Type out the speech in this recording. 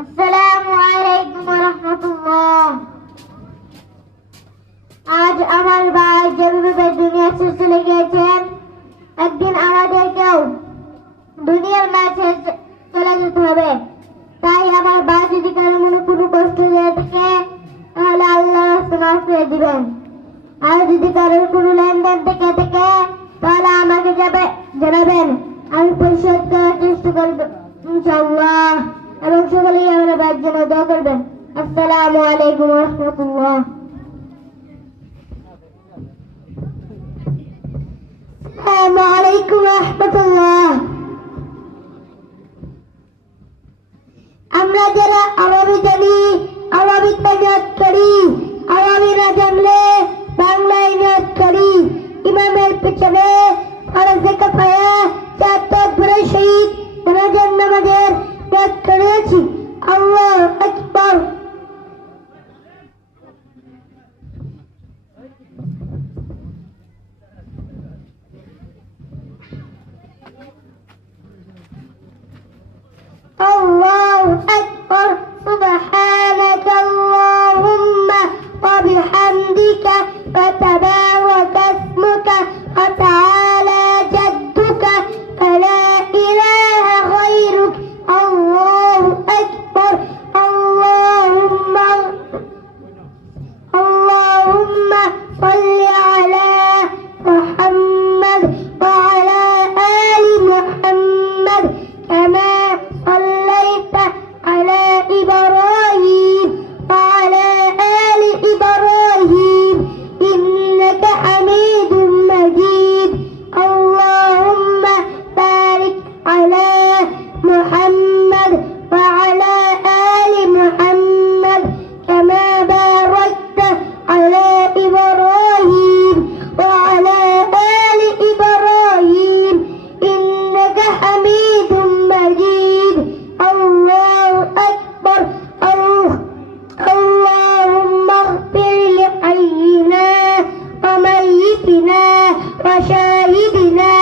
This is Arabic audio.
আসসালামু আলাইকুম ওয়া রাহমাতুল্লাহ। আজ আমার ভাই যেভাবে দুনিয়া ছেড়ে চলে গিয়েছেন, একদিন আমাদেরকেও দুনিয়ার মাঝে চলে যেতে হবে। তাই আমার ভাই যদি কারো মনে কোনো কষ্ট দিয়ে থাকে তাহলে আল্লাহ মাফ করে দিবেন। আর যদি কারোর কোনো লেনদেন থেকে থাকে তাহলে আমাকে জানাবেন, আমি পরিশোধ করার চেষ্টা করব ইনশাআল্লাহ। এবং সকলেই আমার ভাইয়ের জন্য দোয়া করবেন। আসসালামু আলাইকুম ওয়া রাহমাতুল্লাহ। আসসালামু আলাইকুম ওয়া রাহমাতুল্লাহ। আমরা যারা আরবি জানি আরবিতে নিয়ত করি, আরবি না জানলে বাংলায় নিয়ত করি। ইমামের পিছনে ফরজে কিফায়া 4 তাকবীরের সহিত নামাজের নিয়ত করেছি। আল্লাহু আকবার। الله أكبر. سبحانك اللهم وبحمدك وتبارك اسمك وتعالى جدك فلا إله غيرك. الله أكبر. اللهم صل على محمد وعلى آل محمد كما صليت على إبراهيم وعلى آل إبراهيم إنك حميد مجيد. اللهم بارك على محمد وعلى آل محمد كما باركت على إبراهيم وعلى آل إبراهيم إنك حميد مجيد. الله أكبر. اللهم اغفر لحينا وميتنا وشاهدنا